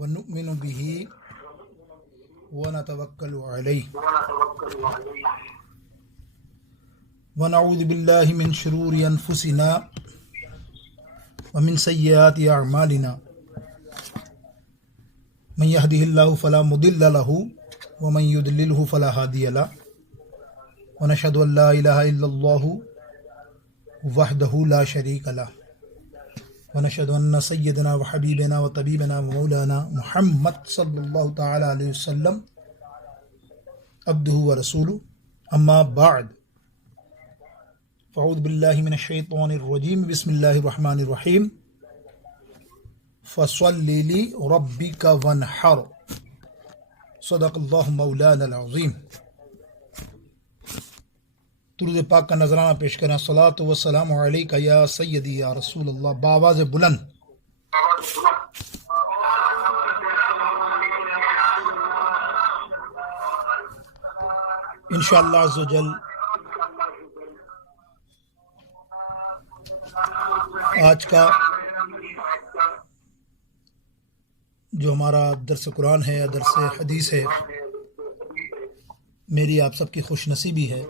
ونؤمن به ونتوکل علیہ ونعوذ باللہ من شرور انفسنا ومن سیئات اعمالنا من يهده الله فلا مضل له ومن يضلله فلا هادي له ونشهد ان لا اله الا الله وحده لا شريك له ونشهد ان سيدنا وحبيبنا وطبيبنا ومولانا محمد صلى الله تعالى عليه وسلم عبده ورسوله اما بعد فاعوذ بالله من الشيطان الرجيم بسم الله الرحمن الرحيم فصل لربك وانحر صدق اللہ مولانا العظیم۔ درود پاک کا نذرانہ پیش کرنا۔ الصلاۃ والسلام علیک یا سیدی یا رسول اللہ، بآواز بلند۔ انشاءاللہ عز و جل آج کا جو ہمارا درس قرآن ہے یا درس حدیث ہے، میری آپ سب کی خوش نصیبی ہے،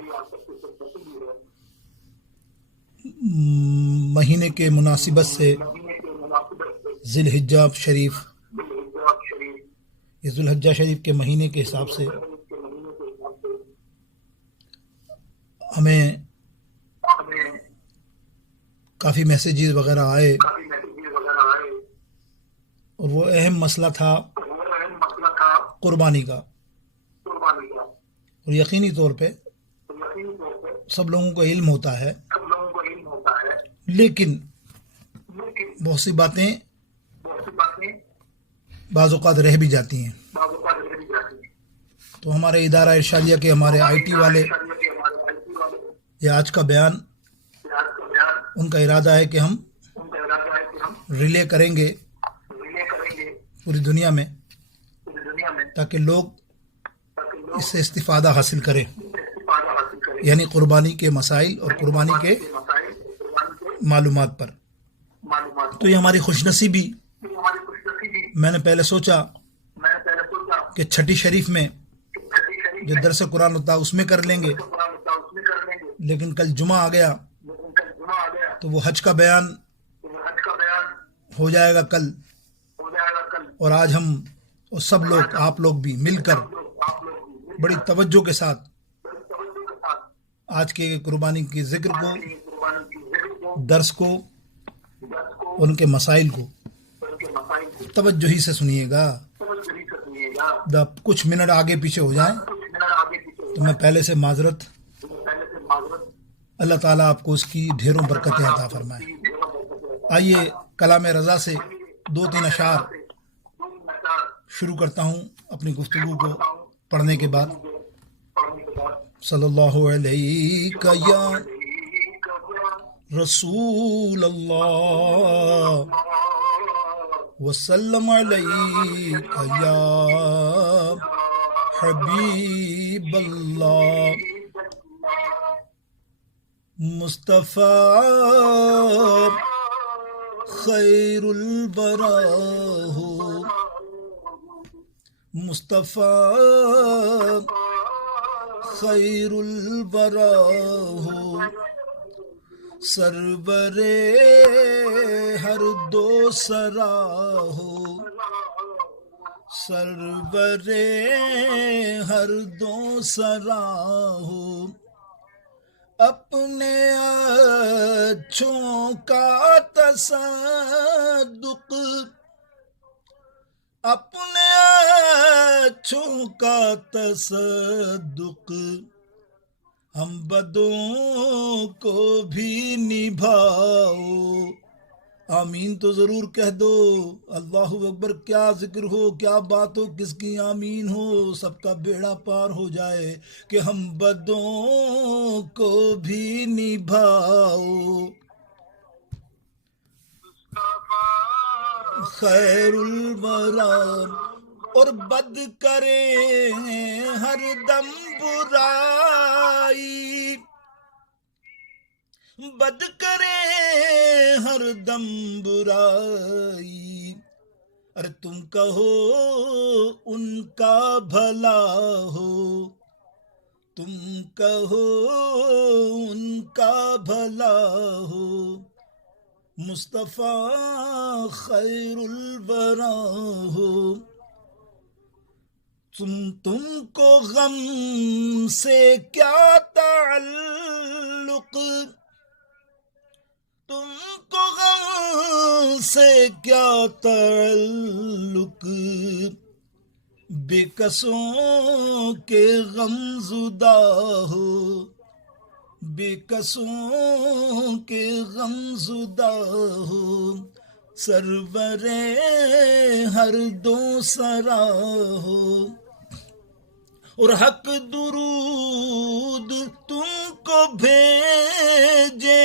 مہینے کے مناسبت سے ذی الحجہ شریف، یہ ذی الحجہ شریف کے مہینے کے حساب سے ہمیں کافی میسیجز وغیرہ آئے، اور وہ اہم مسئلہ تھا قربانی کا، اور یقینی طور پہ سب لوگوں کو علم ہوتا ہے، لیکن بہت سی باتیں بعض اوقات رہ بھی جاتی ہیں۔ تو ہمارے ادارہ ارشادیہ کے ہمارے آئی ٹی والے یہ آج کا بیان، ان کا ارادہ ہے کہ ہم ریلے کریں گے پوری دنیا میں، تاکہ لوگ اس سے استفادہ حاصل کریں، یعنی قربانی کے مسائل اور قربانی کے معلومات پر۔ تو یہ ہماری خوش نصیبی، میں نے پہلے سوچا کہ چھٹی شریف میں جو درس قرآن ہوتا ہے اس میں کر لیں گے، لیکن کل جمعہ آ گیا تو وہ حج کا بیان ہو جائے گا کل، اور آج ہم اور سب لوگ، آپ لوگ بھی مل کر بڑی توجہ کے ساتھ آج کے قربانی کے ذکر کو، درس کو، ان کے مسائل کو توجہ ہی سے سنیے گا۔ کچھ منٹ آگے پیچھے ہو جائیں تو میں پہلے سے معذرت، اللہ تعالیٰ آپ کو اس کی ڈھیروں برکتیں عطا فرمائے۔ آئیے کلام رضا سے دو تین اشعار شروع کرتا ہوں اپنی گفتگو کو پڑھنے کے بعد۔ صلی اللہ علیہ یا رسول اللہ وسلم علیک یا حبیب اللہ، مصطفیٰ خیر الورا ہو، مصطفیٰ خیر الورا ہو، سرور ہر دو سرا ہو، سرور ہر دو سرا ہو، اپنے اچھوں کا تصدق، اپنے اچھوں کا تصدق، ہم بدوں کو بھی نبھاؤ۔ آمین تو ضرور کہہ دو۔ اللہ اکبر، کیا ذکر ہو، کیا بات ہو، کس کی آمین ہو، سب کا بیڑا پار ہو جائے کہ ہم بدوں کو بھی نبھاؤ۔ خیر الورا، اور بد کرے ہر دم برائی، بد کرے ہر دم برائی، ارے تم کہو ان کا بھلا ہو، تم کہو ان کا بھلا ہو، مصطفیٰ خیر الورا ہو، تم کو غم سے کیا تعلق، تم کو غم سے کیا تعلق، بے کسوں کے غم زدہ ہو، بے کسوں کے غم زدہ ہو، سرور ہر دو سرا ہو، اور حق درود تم کو بھیجے،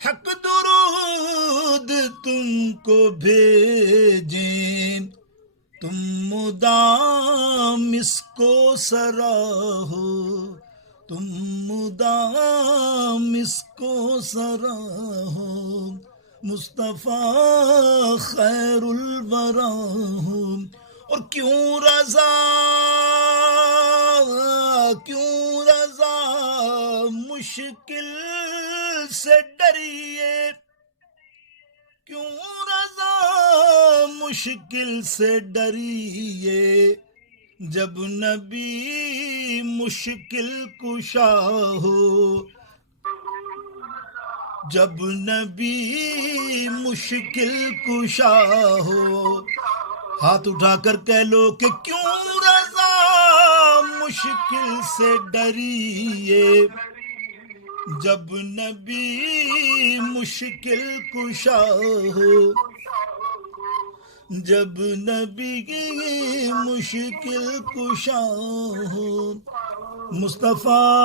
حق درود تم کو بھیجیں، تم مدام اس کو سراہو، تم مدام اس کو سراہو، مصطفیٰ خیر الورا ہو، اور کیوں رضا مشکل سے ڈریے، کیوں رضا مشکل سے ڈریے، جب نبی مشکل کشا ہو، جب نبی مشکل کشا ہو، ہاتھ اٹھا کر کہہ لو کہ کیوں رضا مشکل سے ڈریے، جب نبی مشکل کشا ہو، جب نبی مشکل کشا ہو، مصطفیٰ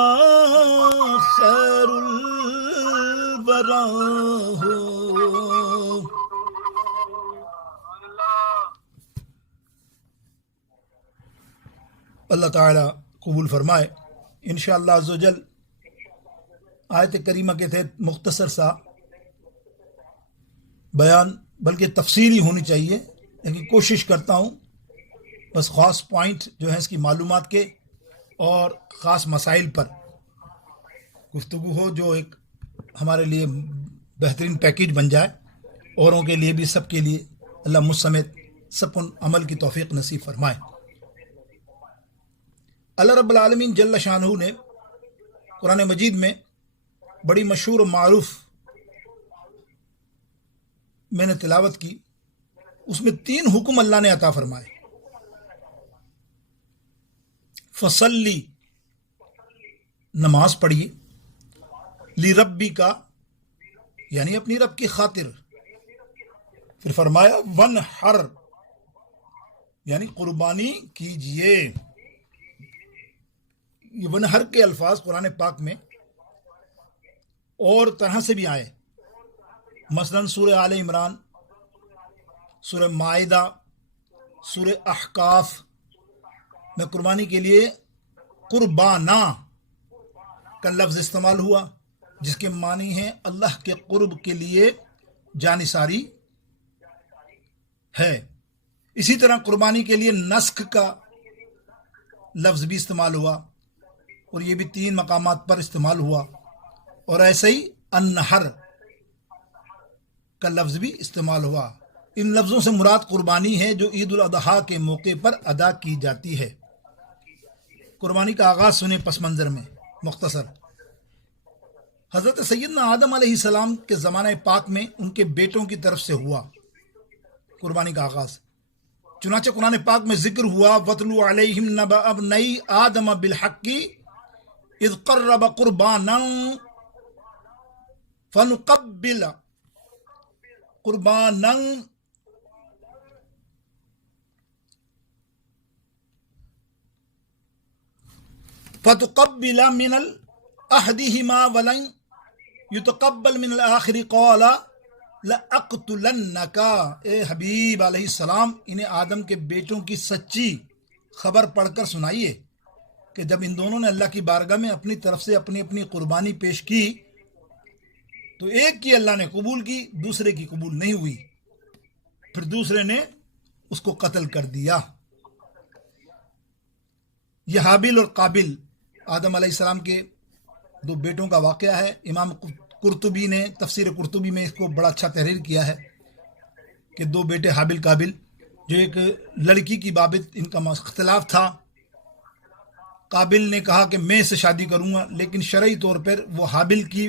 خیر الورا ہو۔ اللہ تعالی قبول فرمائے۔ انشاءاللہ عز و جل آیت کریمہ کے تحت مختصر سا بیان، بلکہ تفصیلی ہونی چاہیے، لیکن کوشش کرتا ہوں بس خاص پوائنٹ جو ہیں اس کی معلومات کے اور خاص مسائل پر گفتگو ہو، جو ایک ہمارے لیے بہترین پیکیج بن جائے، اوروں کے لیے بھی، سب کے لیے اللہ مجھ سمیت سب کو عمل کی توفیق نصیب فرمائے۔ اللہ رب العالمین جل شانہ نے قرآن مجید میں بڑی مشہور و معروف میں نے تلاوت کی، اس میں 3 حکم اللہ نے عطا فرمائے۔ فصلی، نماز پڑھیے، لی ربی کا یعنی اپنی رب کی خاطر، پھر فرمایا ونحر یعنی قربانی کیجئے۔ یہ ونحر کے الفاظ قرآن پاک میں اور طرح سے بھی آئے، مثلا سورہ آل عمران، سورہ مائدہ، سورہ احقاف میں قربانی کے لیے قربانہ کا لفظ استعمال ہوا، جس کے معنی ہے اللہ کے قرب کے لیے جانثاری ہے۔ اسی طرح قربانی کے لیے نسک کا لفظ بھی استعمال ہوا، اور یہ بھی 3 مقامات پر استعمال ہوا، اور ایسے ہی النحر کا لفظ بھی استعمال ہوا۔ ان لفظوں سے مراد قربانی ہے جو عید الاضحیٰ کے موقع پر ادا کی جاتی ہے۔ قربانی کا آغاز سنیں پس منظر میں مختصر۔ حضرت سیدنا آدم علیہ السلام کے زمانہ پاک میں ان کے بیٹوں کی طرف سے ہوا قربانی کا آغاز۔ چنانچہ قرآن پاک میں ذکر ہوا وَاتْلُ عَلَيْهِمْ نَبَأَ ابْنَيْ آدَمَ بِالْحَقِّ اذ قرب قربانا فنقبل قربانا فتقبل من احدهما ولن يتقبل من الاخر قال لأقتلنك۔ اے حبیب علیہ السلام انہیں آدم کے بیٹوں کی سچی خبر پڑھ کر سنائیے کہ جب ان دونوں نے اللہ کی بارگاہ میں اپنی طرف سے اپنی اپنی قربانی پیش کی تو ایک کی اللہ نے قبول کی، دوسرے کی قبول نہیں ہوئی۔ پھر دوسرے نے اس کو قتل کر دیا۔ یہ حابیل اور قابل آدم علیہ السلام کے دو بیٹوں کا واقعہ ہے۔ امام قرطبی نے تفسیر قرطبی میں اس کو بڑا اچھا تحریر کیا ہے کہ دو بیٹے حابیل قابل، جو ایک لڑکی کی بابت ان کا اختلاف تھا۔ قابل نے کہا کہ میں اس سے شادی کروں گا، لیکن شرعی طور پر وہ حابیل کی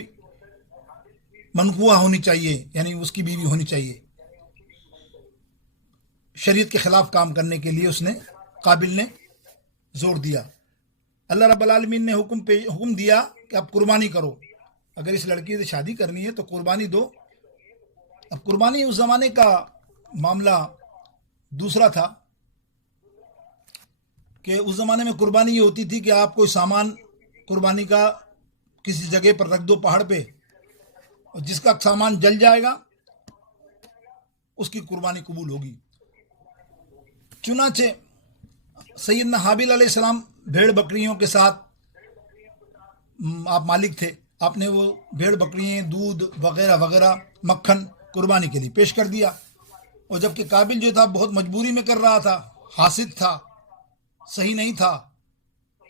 منقوہ ہونی چاہیے، یعنی اس کی بیوی ہونی چاہیے۔ شریعت کے خلاف کام کرنے کے لیے اس نے قابل نے زور دیا۔ اللہ رب العالمین نے حکم دیا کہ اب قربانی کرو، اگر اس لڑکی سے شادی کرنی ہے تو قربانی دو۔ اب قربانی اس زمانے کا معاملہ دوسرا تھا کہ اس زمانے میں قربانی یہ ہوتی تھی کہ آپ کوئی سامان قربانی کا کسی جگہ پر رکھ دو پہاڑ پہ، اور جس کا سامان جل جائے گا اس کی قربانی قبول ہوگی۔ چنانچہ سیدنا حابیل علیہ السلام بھیڑ بکریوں کے ساتھ آپ مالک تھے، آپ نے وہ بھیڑ بکریاں، دودھ وغیرہ وغیرہ، مکھن قربانی کے لیے پیش کر دیا۔ اور جبکہ قابل جو تھا بہت مجبوری میں کر رہا تھا، حاسد تھا، صحیح نہیں تھا،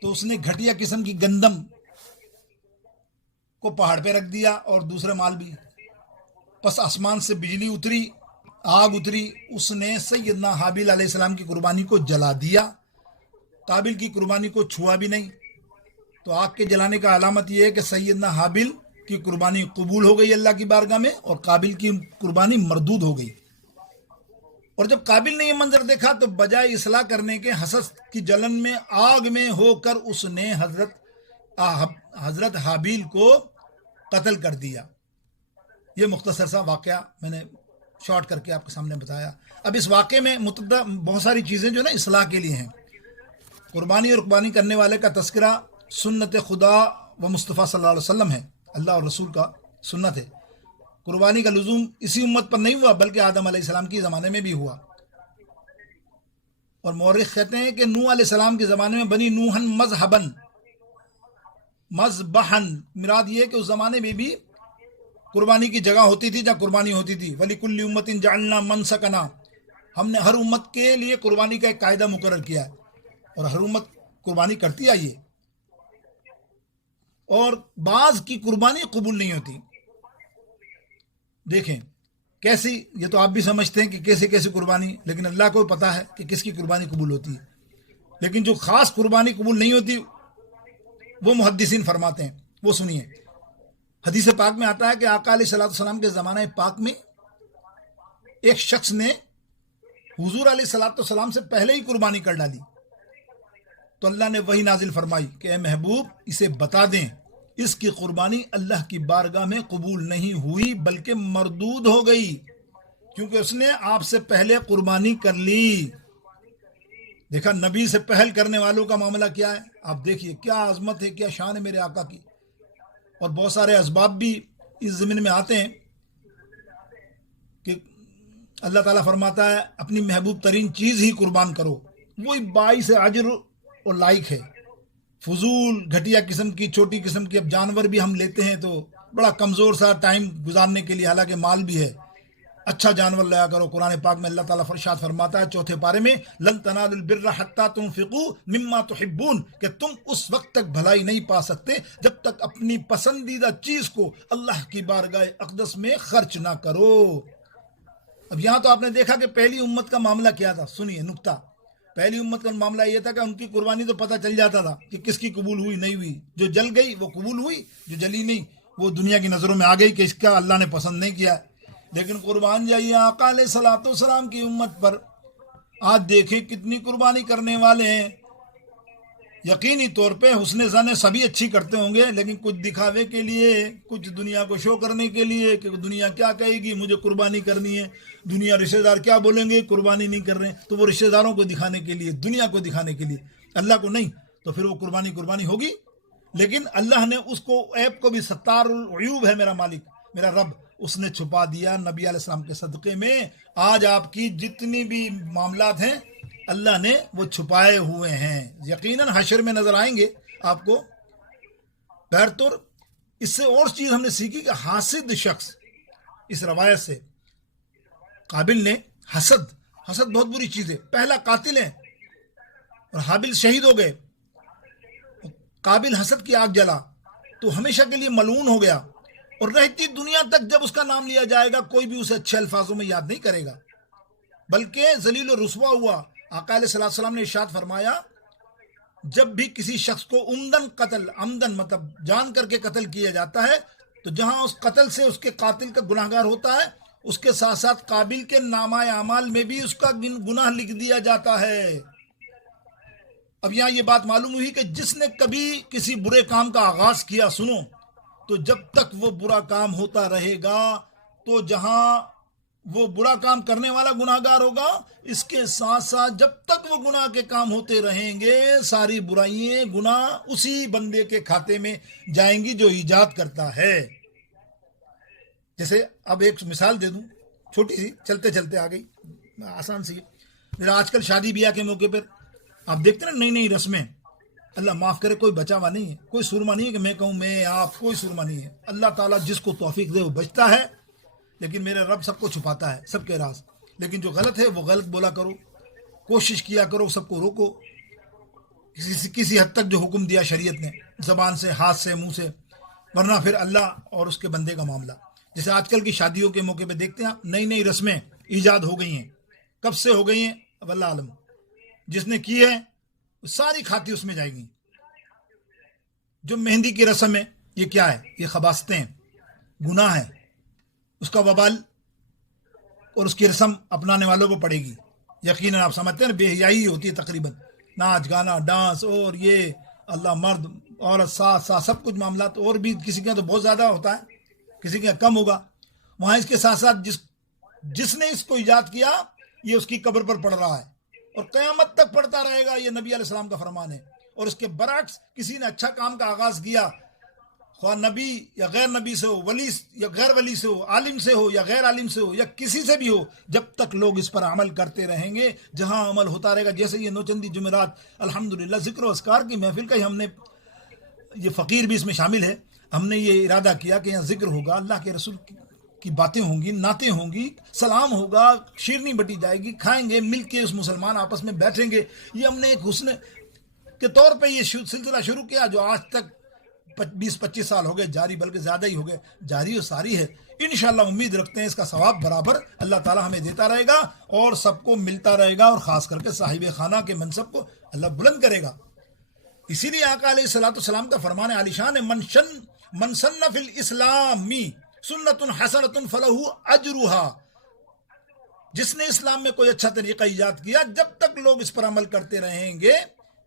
تو اس نے گھٹیا قسم کی گندم کو پہاڑ پہ رکھ دیا اور دوسرے مال بھی۔ پس آسمان سے بجلی اتری، آگ اتری، اس نے سیدنا حابیل علیہ السلام کی قربانی کو جلا دیا، قابل کی قربانی کو چھوا بھی نہیں۔ تو آگ کے جلانے کا علامت یہ ہے کہ سیدنا حابیل کی قربانی قبول ہو گئی اللہ کی بارگاہ میں، اور قابل کی قربانی مردود ہو گئی۔ اور جب قابل نے یہ منظر دیکھا تو بجائے اصلاح کرنے کے حسد کی جلن میں آگ میں ہو کر اس نے حضرت حابیل کو قتل کر دیا۔ یہ مختصر سا واقعہ میں نے شارٹ کر کے آپ کے سامنے بتایا۔ اب اس واقعے میں متعدد بہت ساری چیزیں جو نا اصلاح کے لیے ہیں۔ قربانی اور قربانی کرنے والے کا تذکرہ سنت خدا و مصطفیٰ صلی اللہ علیہ وسلم ہے، اللہ اور رسول کا سنت ہے۔ قربانی کا لزوم اسی امت پر نہیں ہوا بلکہ آدم علیہ السلام کے زمانے میں بھی ہوا۔ اور مورخ کہتے ہیں کہ نوح علیہ السلام کے زمانے میں بنی نوحن مذہبن مذبحن، مراد یہ کہ اس زمانے میں بھی قربانی کی جگہ ہوتی تھی جہاں قربانی ہوتی تھی۔ وَلِكُلِّ أُمَّةٍ جَعَلْنَا مَنْسَكًا، ہم نے ہر امت کے لیے قربانی کا ایک قاعدہ مقرر کیا ہے، اور ہر امت قربانی کرتی آئی ہے۔ اور بعض کی قربانی قبول نہیں ہوتی۔ دیکھیں کیسی، یہ تو آپ بھی سمجھتے ہیں کہ کیسے قربانی، لیکن اللہ کو پتا ہے کہ کس کی قربانی قبول ہوتی ہے۔ لیکن جو خاص قربانی قبول نہیں ہوتی وہ محدثین فرماتے ہیں، وہ سنیے۔ حدیث پاک میں آتا ہے کہ آقا علیہ الصلوۃ والسلام کے زمانہ پاک میں ایک شخص نے حضور علیہ الصلوۃ والسلام سے پہلے ہی قربانی کر ڈالی، تو اللہ نے وحی نازل فرمائی کہ اے محبوب اسے بتا دیں اس کی قربانی اللہ کی بارگاہ میں قبول نہیں ہوئی بلکہ مردود ہو گئی، کیونکہ اس نے آپ سے پہلے قربانی کر لی۔ دیکھا نبی سے پہل کرنے والوں کا معاملہ کیا ہے، آپ دیکھیے کیا عظمت ہے، کیا شان ہے میرے آقا کی۔ اور بہت سارے اسباب بھی اس زمین میں آتے ہیں کہ اللہ تعالیٰ فرماتا ہے اپنی محبوب ترین چیز ہی قربان کرو، وہی باعث اجر اور لائق ہے۔ فضول گھٹیا قسم کی، چھوٹی قسم کی، اب جانور بھی ہم لیتے ہیں تو بڑا کمزور سا ٹائم گزارنے کے لیے، حالانکہ مال بھی ہے، اچھا جانور لایا کرو۔ قرآن پاک میں اللہ تعالیٰ ارشاد فرماتا ہے 4 پارے میں، لن تنالوا البر حتی تنفقوا مما تحبون، کہ تم اس وقت تک بھلائی نہیں پا سکتے جب تک اپنی پسندیدہ چیز کو اللہ کی بارگاہ اقدس میں خرچ نہ کرو۔ اب یہاں تو آپ نے دیکھا کہ پہلی امت کا معاملہ کیا تھا، سنیے نکتہ۔ پہلی امت کا معاملہ یہ تھا کہ ان کی قربانی تو پتہ چل جاتا تھا کہ کس کی قبول ہوئی نہیں ہوئی، جو جل گئی وہ قبول ہوئی، جو جلی نہیں وہ دنیا کی نظروں میں آ گئی کہ اس کا اللہ نے پسند نہیں کیا۔ لیکن قربان جائیے آقا علیہ الصلوۃ والسلام کی امت پر، آج دیکھیں کتنی قربانی کرنے والے ہیں۔ یقینی طور پہ حسن ظن سبھی اچھی کرتے ہوں گے، لیکن کچھ دکھاوے کے لیے، کچھ دنیا کو شو کرنے کے لیے کہ دنیا کیا کہے گی مجھے قربانی کرنی ہے، دنیا رشتہ دار کیا بولیں گے قربانی نہیں کر رہے ہیں، تو وہ رشتہ داروں کو دکھانے کے لیے، دنیا کو دکھانے کے لیے، اللہ کو نہیں، تو پھر وہ قربانی ہوگی۔ لیکن اللہ نے اس کو عیب کو بھی، ستار العیوب ہے میرا مالک میرا رب، اس نے چھپا دیا نبی علیہ السلام کے صدقے میں۔ آج آپ کی جتنی بھی معاملات ہیں اللہ نے وہ چھپائے ہوئے ہیں، یقیناً حشر میں نظر آئیں گے آپ کو۔ بہرطور اس سے اور چیز ہم نے سیکھی کہ حاسد شخص، اس روایت سے قابل نے حسد بہت بری چیز ہے. پہلا قاتل ہے اور حابل شہید ہو گئے, قابل حسد کی آگ جلا تو ہمیشہ کے لیے ملعون ہو گیا, اور رہتی دنیا تک جب اس کا نام لیا جائے گا کوئی بھی اسے اچھے الفاظوں میں یاد نہیں کرے گا, بلکہ ذلیل و رسوا ہوا. آقا علیہ الصلوۃ والسلام نے ارشاد فرمایا جب بھی کسی شخص کو عمدن مطلب جان کر کے قتل کیا جاتا ہے تو جہاں اس قتل سے اس کے قاتل کا گناہگار ہوتا ہے اس کے ساتھ ساتھ قابل کے نامہ اعمال میں بھی اس کا گناہ لکھ دیا جاتا ہے. اب یہاں یہ بات معلوم ہوئی کہ جس نے کبھی کسی برے کام کا آغاز کیا, سنو, تو جب تک وہ برا کام ہوتا رہے گا تو جہاں وہ برا کام کرنے والا گناہگار ہوگا, اس کے ساتھ ساتھ جب تک وہ گناہ کے کام ہوتے رہیں گے ساری برائیاں گناہ اسی بندے کے کھاتے میں جائیں گی جو ایجاد کرتا ہے. جیسے اب ایک مثال دے دوں چھوٹی سی, چلتے چلتے آ گئی, آسان سی. آج کل شادی بیاہ کے موقع پر آپ دیکھتے ہیں نئی رسمیں, اللہ معاف کرے کوئی بچا ہوا نہیں ہے, کوئی سرما نہیں ہے کہ میں کہوں میں آپ, کوئی سرما نہیں ہے. اللہ تعالیٰ جس کو توفیق دے وہ بچتا ہے, لیکن میرے رب سب کو چھپاتا ہے, سب کے راز. لیکن جو غلط ہے وہ غلط بولا کرو, کوشش کیا کرو سب کو روکو کسی حد تک جو حکم دیا شریعت نے, زبان سے, ہاتھ سے, منہ سے, ورنہ پھر اللہ اور اس کے بندے کا معاملہ. جیسے آج کل کی شادیوں کے موقع پہ دیکھتے ہیں نئی رسمیں ایجاد ہو گئی ہیں, کب سے ہو گئی ہیں اب اللہ عالم, جس نے کی ہے ساری کھاتی اس میں جائے گی. جو مہندی کی رسم ہے یہ کیا ہے, یہ خباستیں ہیں, گناہ ہے, اس کا وبال اور اس کی رسم اپنانے والوں کو پڑے گی. یقیناً آپ سمجھتے ہیں بے حیائی ہوتی ہے تقریباً, ناچ گانا ڈانس اور یہ اللہ مرد عورت ساتھ سب کچھ معاملات, اور بھی کسی کے تو بہت زیادہ ہوتا ہے, کسی کے کم ہوگا. وہاں اس کے ساتھ ساتھ جس نے اس کو ایجاد کیا یہ اس کی قبر پر پڑ رہا ہے اور قیامت تک پڑتا رہے گا, یہ نبی علیہ السلام کا فرمان ہے. اور اس کے برعکس کسی نے اچھا کام کا آغاز کیا, خواہ نبی یا غیر نبی سے ہو, ولی یا غیر ولی سے ہو, عالم سے ہو یا غیر عالم سے ہو, یا کسی سے بھی ہو, جب تک لوگ اس پر عمل کرتے رہیں گے جہاں عمل ہوتا رہے گا. جیسے یہ نوچندی جمعرات الحمدللہ ذکر و اذکار کی محفل کا ہی ہم نے, یہ فقیر بھی اس میں شامل ہے, ہم نے یہ ارادہ کیا کہ یہاں ذکر ہوگا, اللہ کے رسول کی باتیں ہوں گی, نعتیں ہوں گی, سلام ہوگا, شیرنی بٹی جائے گی, کھائیں گے مل کے, اس مسلمان آپس میں بیٹھیں گے. یہ ہم نے ایک حسن کے طور پہ یہ سلسلہ شروع کیا جو آج تک 20-25 سال ہو گئے جاری, بلکہ زیادہ ہی ہو گئے جاری و ساری ہے. انشاءاللہ امید رکھتے ہیں اس کا ثواب برابر اللہ تعالی ہمیں دیتا رہے گا اور سب کو ملتا رہے گا, اور خاص کر کے صاحب خانہ کے منصب کو اللہ بلند کرے گا. اسی لیے آقا علیہ الصلوۃ والسلام کا فرمان عالی شان ہے, من سن فی الاسلام سنت حسنۃ فلہ اجرھا. جس نے اسلام میں کوئی اچھا طریقہ ایجاد کیا, جب تک لوگ اس پر عمل کرتے رہیں گے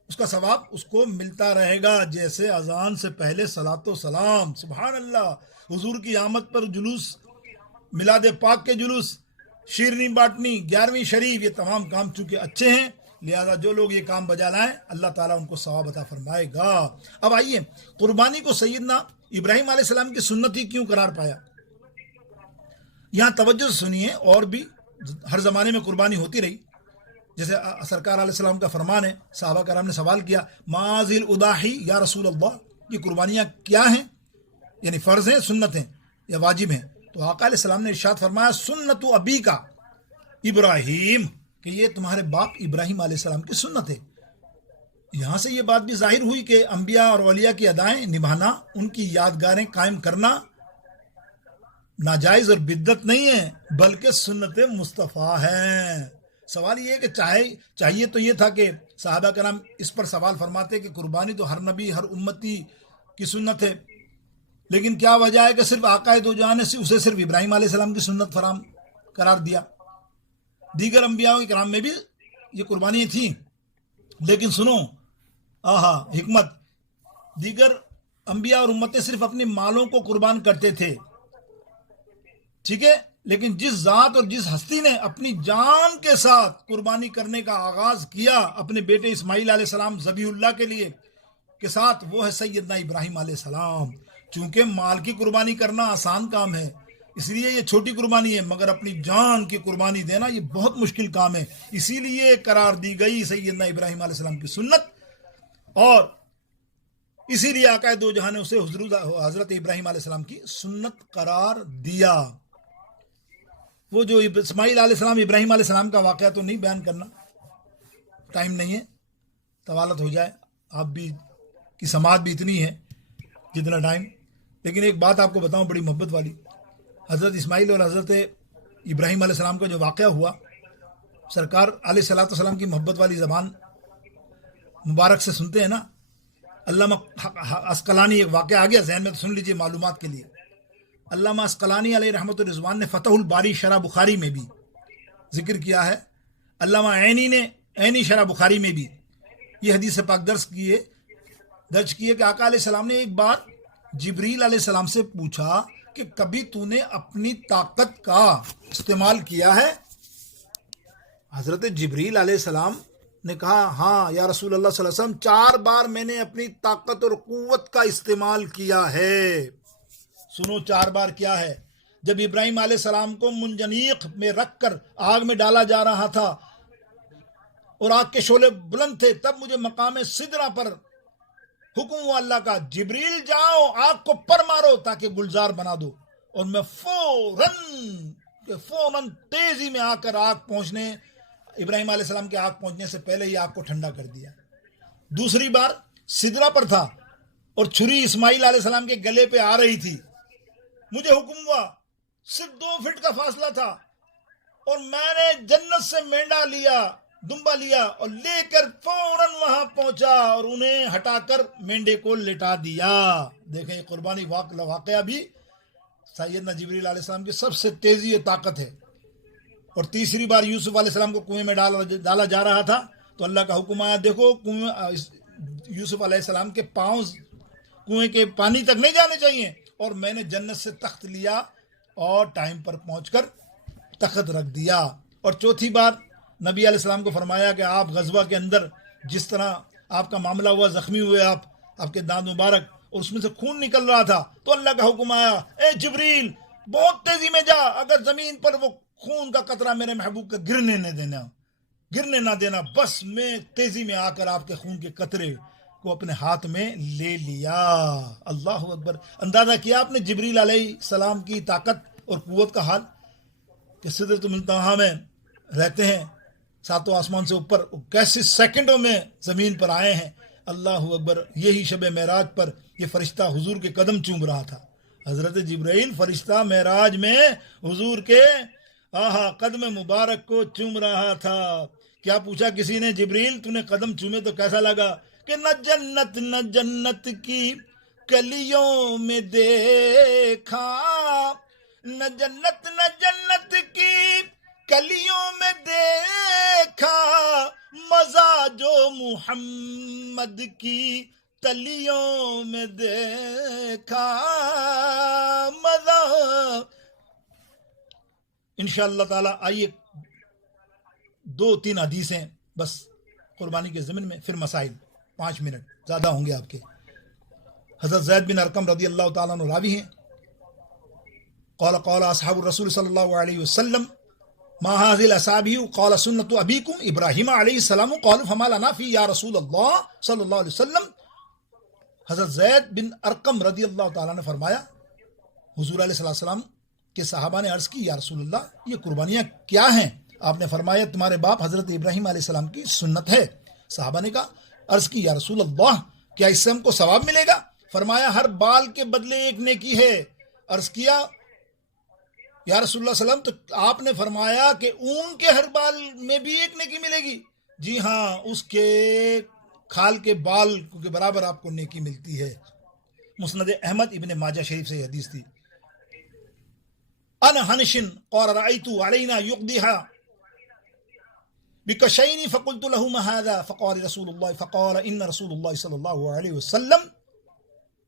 اس کا ثواب اس کو ملتا رہے گا. جیسے اذان سے پہلے صلاۃ و سلام, سبحان اللہ, حضور کی آمد پر جلوس, میلاد پاک کے جلوس, شیرنی بانٹنی, 11ویں شریف, یہ تمام کام چونکہ اچھے ہیں لہذا جو لوگ یہ کام بجا لائیں اللہ تعالیٰ ان کو ثواب عطا فرمائے گا. اب آئیے, قربانی کو سیدنا ابراہیم علیہ السلام کی سنت ہی کیوں قرار پایا, یہاں توجہ سے سنیے. اور بھی ہر زمانے میں قربانی ہوتی رہی. جیسے سرکار علیہ السلام کا فرمان ہے, صحابہ کرام نے سوال کیا ما ذی الاضاحی یا رسول اللہ, یہ قربانیاں کیا ہیں, یعنی فرض ہیں, سنت ہیں یا واجب ہیں. تو آقا علیہ السلام نے ارشاد فرمایا سنت ابی کا ابراہیم, کہ یہ تمہارے باپ ابراہیم علیہ السلام کی سنت ہے. یہاں سے یہ بات بھی ظاہر ہوئی کہ انبیاء اور اولیاء کی ادائیں نبھانا, ان کی یادگاریں قائم کرنا ناجائز اور بدعت نہیں ہے بلکہ سنت مصطفیٰ ہے. سوال یہ ہے کہ چاہیے تو یہ تھا کہ صحابہ کرام اس پر سوال فرماتے کہ قربانی تو ہر نبی ہر امتی کی سنت ہے, لیکن کیا وجہ ہے کہ صرف آقا دو جہاں نے اسے صرف ابراہیم علیہ السلام کی سنت فرام قرار دیا. دیگر انبیاء کرام میں بھی یہ قربانی تھیں, لیکن سنو حکمت, دیگر انبیاء اور امتیں صرف اپنے مالوں کو قربان کرتے تھے, ٹھیک ہے, لیکن جس ذات اور جس ہستی نے اپنی جان کے ساتھ قربانی کرنے کا آغاز کیا اپنے بیٹے اسماعیل علیہ السلام ذبیح اللہ کے لیے کے ساتھ, وہ ہے سیدنا ابراہیم علیہ السلام. چونکہ مال کی قربانی کرنا آسان کام ہے اس لیے یہ چھوٹی قربانی ہے, مگر اپنی جان کی قربانی دینا یہ بہت مشکل کام ہے, اسی لیے قرار دی گئی سیدنا ابراہیم علیہ السلام کی سنت, اور اسی لیے آقا دو جہاں نے اسے حضرت ابراہیم علیہ السلام کی سنت قرار دیا. وہ جو اسماعیل علیہ السلام ابراہیم علیہ السلام کا واقعہ تو نہیں بیان کرنا، ٹائم نہیں ہے، طوالت ہو جائے، آپ بھی کی سماعت بھی اتنی ہے جتنا ٹائم. لیکن ایک بات آپ کو بتاؤں بڑی محبت والی، حضرت اسماعیل اور حضرت ابراہیم علیہ السلام کا جو واقعہ ہوا، سرکار علیہ الصلوۃ والسلام کی محبت والی زبان مبارک سے سنتے ہیں نا. علامہ عسقلانی، ایک واقعہ آ گیا ذہن میں تو سن لیجئے معلومات کے لیے. علامہ عسقلانی علیہ رحمۃ الرضوان نے فتح الباری شرح بخاری میں بھی ذکر کیا ہے، علامہ عینی نے عینی شرح بخاری میں بھی یہ حدیث پاک درج کیے کہ آقا علیہ السلام نے ایک بار جبریل علیہ السلام سے پوچھا کہ کبھی تو نے اپنی طاقت کا استعمال کیا ہے؟ حضرت جبریل علیہ السلام نے کہا ہاں یا رسول اللہ صلی اللہ علیہ وسلم، 4 بار میں نے اپنی طاقت اور قوت کا استعمال کیا ہے. سنو 4 بار کیا ہے. جب ابراہیم علیہ السلام کو منجنیق میں رکھ کر آگ میں ڈالا جا رہا تھا اور آگ کے شعلے بلند تھے، تب مجھے مقام سدرہ پر حکم ہوا اللہ کا، جبریل جاؤ آگ کو پر مارو تاکہ گلزار بنا دو. اور میں فوراً تیزی میں آ کر آگ پہنچنے، ابراہیم علیہ السلام کے آگ پہنچنے سے پہلے ہی آگ کو ٹھنڈا کر دیا. دوسری بار سدرہ پر تھا اور چھری اسماعیل علیہ السلام کے گلے پہ آ رہی تھی، مجھے حکم ہوا، صرف 2 فٹ کا فاصلہ تھا اور میں نے جنت سے مینڈا لیا، دمبا لیا اور لے کر فوراً وہاں پہنچا اور انہیں ہٹا کر مینڈے کو لٹا دیا. دیکھیں یہ قربانی واقعہ بھی سیدنا جبریل علیہ السلام کی سب سے تیزی و طاقت ہے. اور تیسری بار یوسف علیہ السلام کو کنویں میں ڈالا جا رہا تھا تو اللہ کا حکم آیا، دیکھو یوسف علیہ السلام کے پاؤں کنویں کے پانی تک نہیں جانے چاہیے، اور میں نے جنت سے تخت لیا اور ٹائم پر پہنچ کر تخت رکھ دیا. اور چوتھی بار نبی علیہ السلام کو فرمایا کہ آپ غزوہ کے اندر جس طرح آپ کا معاملہ ہوا، زخمی ہوئے آپ کے دانت مبارک اور اس میں سے خون نکل رہا تھا، تو اللہ کا حکم آیا، اے جبریل بہت تیزی میں جا، اگر زمین پر وہ خون کا قطرہ میرے محبوب کا گرنے نہ دینا. بس میں تیزی میں آ کر آپ کے خون کے قطرے کو اپنے ہاتھ میں لے لیا. اللہ اکبر. اندازہ کیا آپ نے جبریل علیہ السلام کی طاقت اور قوت کا حال، کہ سدرۃ المنتہا میں رہتے ہیں 7 آسمان سے اوپر، کیسے سیکنڈوں میں زمین پر آئے ہیں. اللہ اکبر. یہی شب معراج پر یہ فرشتہ حضور کے قدم چوم رہا تھا. حضرت جبرائیل فرشتہ معراج میں حضور کے قدم مبارک کو چوم رہا تھا. کیا پوچھا کسی نے، جبریل تو نے قدم چومے تو کیسا لگا؟ کہ نہ جنت کی کلیوں میں دیکھا، نہ جنت کی کلیوں میں دیکھا، مزہ جو محمد کی تلیوں میں دیکھا مزہ. انشاءاللہ تعالی آئیے 2-3 حدیثیں بس قربانی کے ضمن میں، پھر مسائل 5 منٹ زیادہ ہوں گے آپ کے. حضرت زید بن ارقم رضی اللہ تعالیٰ عنہ راوی ہیں، قال اصحاب الرسول صلی اللہ علیہ وسلم ما هذه الاصابع قال سنت ابیکم ابراہیم علیہ السلام قال فما لنا فی یا رسول اللہ صلی اللہ علیہ وسلم. حضرت زید بن ارقم رضی اللہ تعالیٰ نے فرمایا، حضور علیہ السلام کے صحابہ نے عرض کی، یا رسول اللہ یہ قربانیاں کیا ہیں؟ آپ نے فرمایا تمہارے باپ حضرت ابراہیم علیہ السلام کی سنت ہے. صحابہ نے کہا، عرض کی یا رسول اللہ کیا اس سے ہم کو ثواب ملے گا؟ فرمایا ہر بال کے بدلے 1 نیکی ہے. عرض کیا یا رسول اللہ صلی اللہ علیہ وسلم، تو آپ نے فرمایا کہ اون کے ہر بال میں بھی 1 نیکی ملے گی؟ جی ہاں، اس کے کھال کے بال کے برابر آپ کو نیکی ملتی ہے. مسند احمد ابن ماجہ شریف سے یہ حدیث تھی. ان حنش قال رأيت علينا يقضيها بكشين فقلت له ما هذا فقال رسول الله فقال ان رسول الله صلى الله عليه وسلم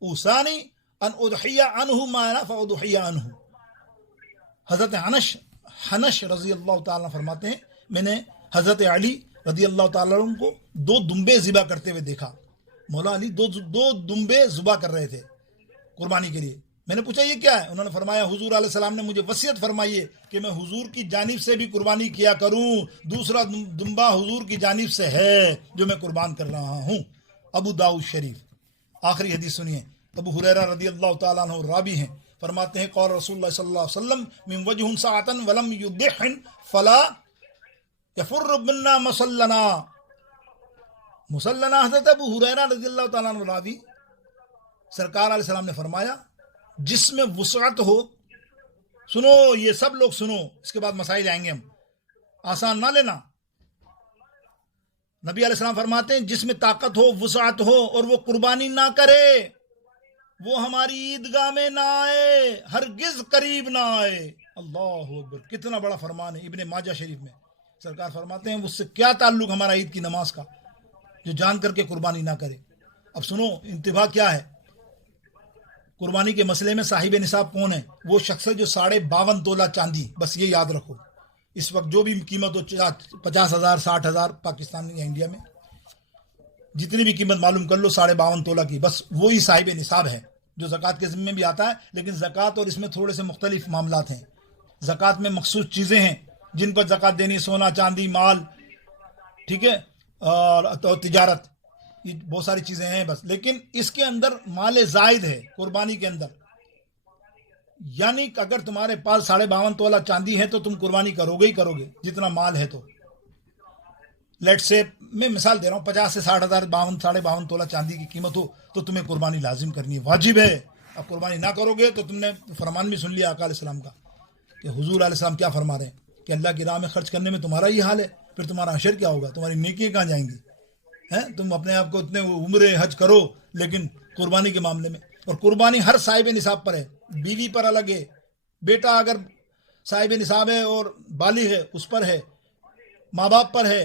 اوصاني ان اضحي عنه ما لا فاضحي عنه. حضرت حنش رضی اللہ تعالیٰ فرماتے ہیں، میں نے حضرت علی رضی اللہ تعالیٰ عنہ کو 2 دمبے ذبح کرتے ہوئے دیکھا. مولا علی 2 دمبے ذبح کر رہے تھے قربانی کے لیے. میں نے پوچھا یہ کیا ہے؟ انہوں نے فرمایا حضور علیہ السلام نے مجھے وصیت فرمائی ہے کہ میں حضور کی جانب سے بھی قربانی کیا کروں. دوسرا دمبا حضور کی جانب سے ہے جو میں قربان کر رہا ہوں. ابو داؤد شریف. آخری حدیث سنیے. ابو ہریرہ رضی اللہ تعالیٰ عنہ راوی ہیں، فرماتے ہیں قول رسول اللہ صلی اللہ علیہ وسلم من وجہ ساعتن ولم یدحن فلا یفر منا مسلنا. مسلنا حضرت ابو ہریرہ رضی اللہ تعالیٰ عنہ راوی، سرکار علیہ السلام نے فرمایا جس میں وسعت ہو، سنو یہ سب لوگ سنو، اس کے بعد مسائل آئیں گے، ہم آسان نہ لینا. نبی علیہ السلام فرماتے ہیں جس میں طاقت ہو، وسعت ہو، اور وہ قربانی نہ کرے، وہ ہماری عیدگاہ میں نہ آئے، ہرگز قریب نہ آئے. اللہ اکبر، کتنا بڑا فرمان ہے. ابن ماجہ شریف میں سرکار فرماتے ہیں اس سے کیا تعلق ہمارا عید کی نماز کا جو جان کر کے قربانی نہ کرے. اب سنو انتباہ کیا ہے. قربانی کے مسئلے میں صاحب نصاب کون ہے؟ وہ شخص ہے جو 52.5 تولہ چاندی، بس یہ یاد رکھو، اس وقت جو بھی قیمت ہو 50,000 60,000 پاکستان یا انڈیا میں جتنی بھی قیمت معلوم کر لو 52.5 تولہ کی، بس وہی صاحب نصاب ہے جو زکوٰۃ کے ذمے میں بھی آتا ہے. لیکن زکوٰۃ اور اس میں تھوڑے سے مختلف معاملات ہیں. زکوٰۃ میں مخصوص چیزیں ہیں جن پر زکوٰۃ دینی، سونا چاندی مال، ٹھیک ہے، اور تجارت، یہ بہت ساری چیزیں ہیں بس. لیکن اس کے اندر مال زائد ہے قربانی کے اندر، یعنی اگر تمہارے پاس 52.5 تولہ چاندی ہے تو تم قربانی کرو گے ہی کرو گے جتنا مال ہے. تو لیٹ سے میں مثال دے رہا ہوں 50 سے 60,000 52 تولہ چاندی کی قیمت ہو تو تمہیں قربانی لازم کرنی ہے، واجب ہے. اب قربانی نہ کرو گے تو تم نے فرمان بھی سن لیا آقا علیہ السلام کا کہ حضور علیہ السلام کیا فرما رہے ہیں کہ اللہ کی راہ میں خرچ کرنے میں تمہارا ہی حال ہے، پھر تمہارا حشر کیا ہوگا، تمہاری نیکیاں کہاں جائیں گی. تم اپنے آپ کو اتنے عمرے حج کرو لیکن قربانی کے معاملے میں، اور قربانی ہر صاحب نصاب پر ہے، بیوی پر الگ ہے، بیٹا اگر صاحب نصاب ہے اور بالغ ہے اس پر ہے، ماں باپ پر ہے،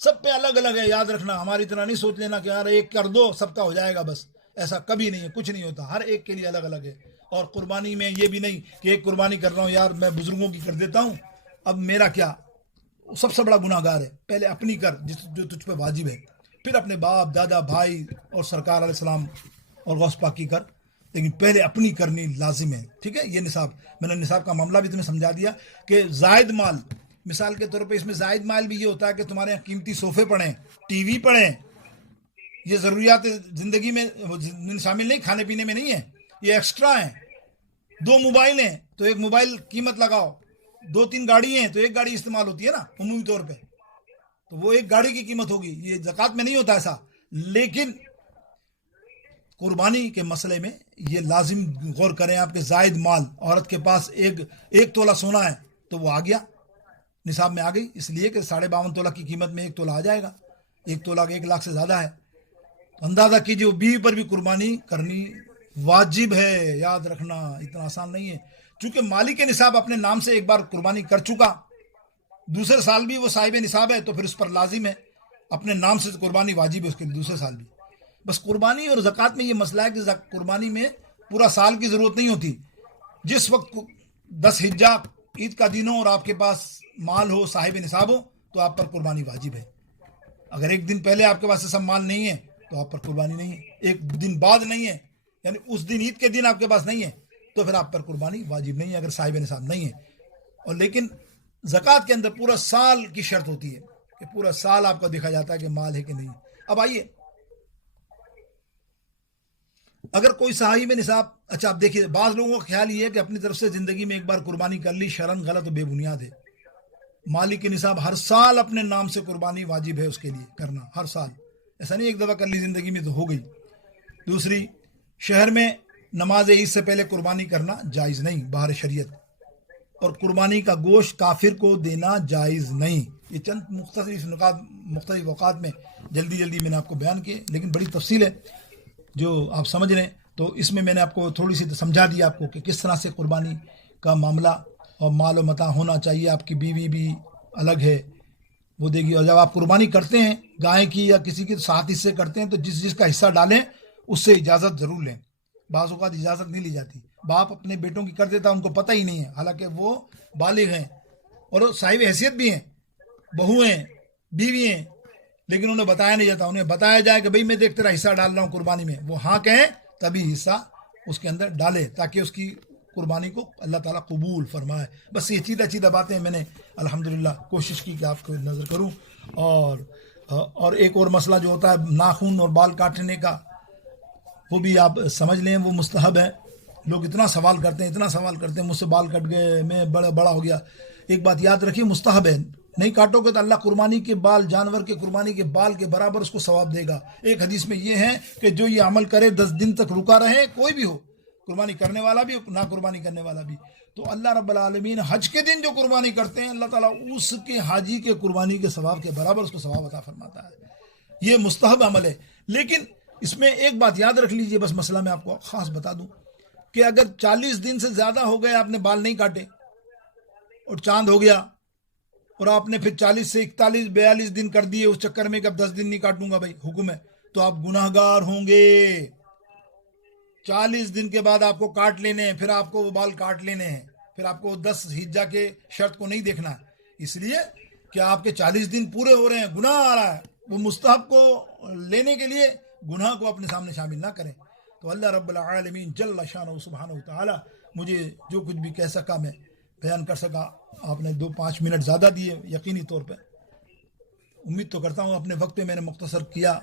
سب پہ الگ الگ ہے. یاد رکھنا، ہماری طرح نہیں سوچ لینا کہ یار ایک کر دو سب کا ہو جائے گا، بس ایسا کبھی نہیں ہے، کچھ نہیں ہوتا، ہر ایک کے لیے الگ الگ ہے. اور قربانی میں یہ بھی نہیں کہ ایک قربانی کر رہا ہوں یار میں بزرگوں کی کر دیتا ہوں اب میرا کیا، سب سے بڑا گناہ گار ہے. پہلے اپنی کر جو تجھ پہ واجب ہے، پھر اپنے باپ دادا بھائی اور سرکار علیہ السلام اور غوث پاک کی کر، لیکن پہلے اپنی کرنی لازم ہے. ٹھیک ہے، یہ نصاب، میں نے نصاب کا معاملہ بھی تمہیں سمجھا دیا کہ زائد مال، مثال کے طور پہ اس میں زائد مال بھی یہ ہوتا ہے کہ تمہارے یہاں قیمتی صوفے پڑیں، ٹی وی پڑیں، یہ ضروریات زندگی میں شامل نہیں، کھانے پینے میں نہیں ہے، یہ ایکسٹرا ہیں. 2 موبائل ہیں تو ایک موبائل قیمت لگاؤ، 2-3 گاڑی ہیں تو ایک گاڑی استعمال ہوتی ہے نا عمومی طور پہ، تو وہ ایک گاڑی کی قیمت ہوگی. یہ زکوٰۃ میں نہیں ہوتا ایسا، لیکن قربانی کے مسئلے میں یہ لازم غور کریں آپ کے زائد مال. عورت کے پاس ایک تولہ سونا ہے تو وہ آ گیا، نصاب میں آ گئی، اس لیے کہ 52.5 تولہ کی قیمت میں 1 تولہ آ جائے گا. 1 تولہ 1 لاکھ سے زیادہ ہے. اندازہ کیجیے بیوی پر بھی قربانی کرنی واجب ہے. یاد رکھنا اتنا آسان نہیں ہے، چونکہ مالک نصاب اپنے نام سے ایک بار قربانی کر چکا، دوسرے سال بھی وہ صاحب نصاب ہے تو پھر اس پر لازم ہے، اپنے نام سے قربانی واجب ہے اس کے لیے دوسرے سال بھی. بس قربانی اور زکوٰۃ میں یہ مسئلہ ہے کہ قربانی میں پورا سال کی ضرورت نہیں ہوتی. جس وقت 10 حجہ عید کا دن ہو اور آپ کے پاس مال ہو، صاحب نصاب ہو، تو آپ پر قربانی واجب ہے. اگر ایک دن پہلے آپ کے پاس ایسا مال نہیں ہے تو آپ پر قربانی نہیں ہے. ایک دن بعد نہیں ہے، یعنی اس دن عید کے دن آپ کے پاس نہیں ہے تو پھر آپ پر قربانی واجب نہیں ہے اگر صاحب نصاب نہیں ہے. اور لیکن زکوٰۃ کے اندر پورا سال کی شرط ہوتی ہے کہ پورا سال آپ کو دیکھا جاتا ہے کہ مال ہے کہ نہیں. اب آئیے، اگر کوئی صاحب نصاب، اچھا آپ دیکھیے، بعض لوگوں کا خیال یہ ہے کہ اپنی طرف سے زندگی میں ایک بار قربانی کر لی، شرعاً غلط و بے بنیاد ہے. مالک نصاب ہر سال اپنے نام سے قربانی واجب ہے اس کے لیے کرنا، ہر سال، ایسا نہیں ایک دفعہ کر لی زندگی میں تو ہو گئی. دوسری، شہر میں نماز عید سے پہلے قربانی کرنا جائز نہیں باہر شریعت، اور قربانی کا گوشت کافر کو دینا جائز نہیں. یہ چند مختلف نکات مختلف اوقات میں جلدی میں نے آپ کو بیان کیے، لیکن بڑی تفصیل ہے جو آپ سمجھ رہے ہیں. تو اس میں نے آپ کو تھوڑی سی سمجھا دیا آپ کو کہ کس طرح سے قربانی کا معاملہ اور مال و متاع ہونا چاہیے. آپ کی بیوی بھی الگ ہے، وہ دے گی. اور جب آپ قربانی کرتے ہیں گائے کی یا کسی کی 7 حصے کرتے ہیں تو جس کا حصہ ڈالیں اس سے اجازت ضرور لیں. بعض اوقات اجازت نہیں لی جاتی، باپ اپنے بیٹوں کی کر دیتا، ان کو پتہ ہی نہیں ہے، حالانکہ وہ بالغ ہیں اور صاحب حیثیت بھی ہیں، بہو ہیں، بیوی ہیں، لیکن انہیں بتایا نہیں جاتا. انہیں بتایا جائے کہ بھئی میں دیکھ تیرا حصہ ڈال رہا ہوں قربانی میں، وہ ہاں کہیں تبھی حصہ اس کے اندر ڈالے تاکہ اس کی قربانی کو اللہ تعالیٰ قبول فرمائے. بس یہ چیدہ باتیں میں نے الحمدللہ کوشش کی کہ آپ کو نظر کروں. اور ایک اور مسئلہ جو ہوتا ہے ناخن اور بال کاٹنے کا، وہ بھی آپ سمجھ لیں، وہ مستحب ہے. لوگ اتنا سوال کرتے ہیں، مجھ سے بال کٹ گئے، میں بڑا ہو گیا. ایک بات یاد رکھیے، مستحب ہے، نہیں کاٹو گے تو اللہ قربانی کے بال، جانور کے قربانی کے بال کے برابر اس کو ثواب دے گا. ایک حدیث میں یہ ہے کہ جو یہ عمل کرے 10 دن تک رکا رہے، کوئی بھی ہو، قربانی کرنے والا بھی، نہ قربانی کرنے والا بھی، تو اللہ رب العالمین حج کے دن جو قربانی کرتے ہیں، اللہ تعالیٰ اس کے حاجی کے قربانی کے ثواب کے برابر اس کو ثواب عطا فرماتا ہے. یہ مستحب عمل ہے. لیکن اس میں ایک بات یاد رکھ لیجئے، بس مسئلہ میں آپ کو خاص بتا دوں کہ اگر 40 دن سے زیادہ ہو گئے آپ نے بال نہیں کاٹے اور چاند ہو گیا، اور آپ نے پھر 40 سے 41 42 دن کر دیے اس چکر میں کہ اب 10 دن نہیں کاٹوں گا، بھائی حکم ہے، تو آپ گناہ گار ہوں گے. 40 دن کے بعد آپ کو کاٹ لینے ہیں، پھر آپ کو وہ بال کاٹ لینے ہیں، پھر آپ کو 10 حجہ کے شرط کو نہیں دیکھنا ہے، اس لیے کہ آپ کے 40 دن پورے ہو رہے ہیں، گناہ آ رہا ہے. وہ مستحب کو لینے کے لیے گناہ کو اپنے سامنے شامل نہ کریں. تو اللہ رب العالمین جل شانہ سبحانہ و تعالی مجھے جو کچھ بھی کہہ سکا میں بیان کر سکا. آپ نے 2-5 منٹ زیادہ دیے یقینی طور پہ. امید تو کرتا ہوں اپنے وقت پہ میں نے مختصر کیا.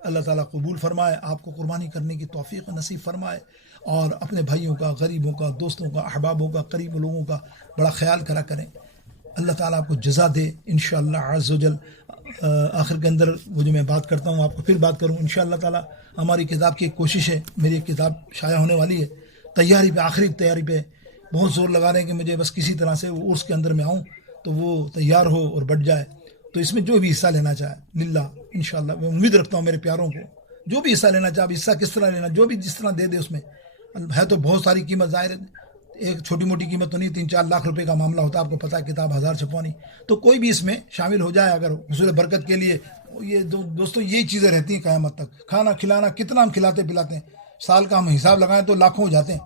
اللہ تعالیٰ قبول فرمائے، آپ کو قربانی کرنے کی توفیق نصیب فرمائے، اور اپنے بھائیوں کا، غریبوں کا، دوستوں کا، احبابوں کا، قریب لوگوں کا بڑا خیال کرا کریں. اللہ تعالیٰ آپ کو جزا دے انشاءاللہ عز و جل. آخر کے اندر وہ جو میں بات کرتا ہوں آپ کو پھر بات کروں انشاءاللہ تعالیٰ. ہماری کتاب کی ایک کوشش ہے، میری ایک کتاب شائع ہونے والی ہے، تیاری پہ، آخری تیاری پہ بہت زور لگا رہے ہیں کہ مجھے بس کسی طرح سے وہ عرس کے اندر میں آؤں تو وہ تیار ہو اور بٹ جائے. تو اس میں جو بھی حصہ لینا چاہے للہ انشاءاللہ، میں امید رکھتا ہوں میرے پیاروں کو، جو بھی حصہ لینا چاہے، حصہ کس طرح لینا، جو بھی جس طرح دے دے. اس میں ہے تو بہت ساری قیمت، ظاہر ہے ایک چھوٹی موٹی قیمت تو نہیں، 3-4 لاکھ روپے کا معاملہ ہوتا ہے، آپ کو پتہ ہے، کتاب 1000 چھپوانی. تو کوئی بھی اس میں شامل ہو جائے اگر حصول برکت کے لیے. یہ دوستوں یہی چیزیں رہتی ہیں قیامت تک. کھانا کھلانا کتنا ہم کھلاتے پلاتے ہیں، سال کا ہم حساب لگائیں تو لاکھوں ہو جاتے ہیں،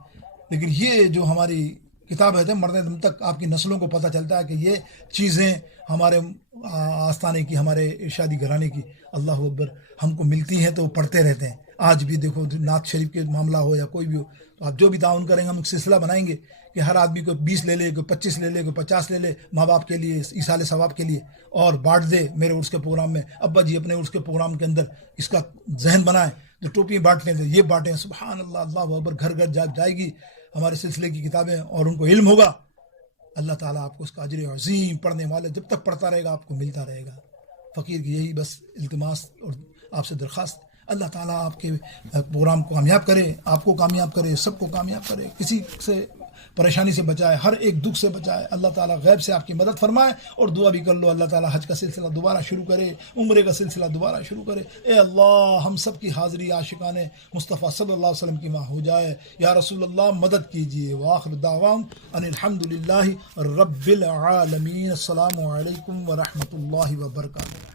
لیکن یہ جو ہماری کتاب ہے مرنے دم تک آپ کی نسلوں کو پتہ چلتا ہے کہ یہ چیزیں ہمارے آستانے کی، ہمارے ارشادی گھرانے کی، اللہ اکبر، ہم کو ملتی ہیں تو پڑھتے رہتے ہیں. آج بھی دیکھو نعت شریف کے معاملہ ہو یا کوئی بھی ہو، تو آپ جو بھی تعاون کریں گے، ہم ایک سلسلہ بنائیں گے کہ ہر آدمی کو 20 لے لے، کوئی 25 لے لے، کوئی 50 لے لے، ماں باپ کے لیے ایصال ثواب کے لیے، اور بانٹ دے میرے عرس کے پروگرام میں. ابا جی اپنے عرس کے پروگرام کے اندر اس کا ذہن بنائیں، جو ٹوپیاں بانٹنے تھے یہ بانٹیں. سبحان اللہ، اللہ اکبر، گھر گھر جائے گی ہمارے سلسلے کی کتابیں، اور ان کو علم ہوگا. اللہ تعالیٰ آپ کو اس کا اجر عظیم، پڑھنے والے جب تک پڑھتا رہے گا آپ کو ملتا رہے گا. فقیر کی یہی بس التماس اور آپ سے درخواست. اللہ تعالیٰ آپ کے پروگرام کو کامیاب کرے، آپ کو کامیاب کرے، سب کو کامیاب کرے، کسی سے پریشانی سے بچائے، ہر ایک دکھ سے بچائے. اللہ تعالیٰ غیب سے آپ کی مدد فرمائے. اور دعا بھی کر لو اللہ تعالیٰ حج کا سلسلہ دوبارہ شروع کرے، عمرے کا سلسلہ دوبارہ شروع کرے. اے اللہ، ہم سب کی حاضری عاشقان مصطفیٰ صلی اللہ علیہ وسلم کی ماں ہو جائے. یا رسول اللہ مدد کیجیے. وآخر دعواہم ان الحمد للہ رب العالمین. السلام علیکم ورحمۃ اللہ وبرکاتہ.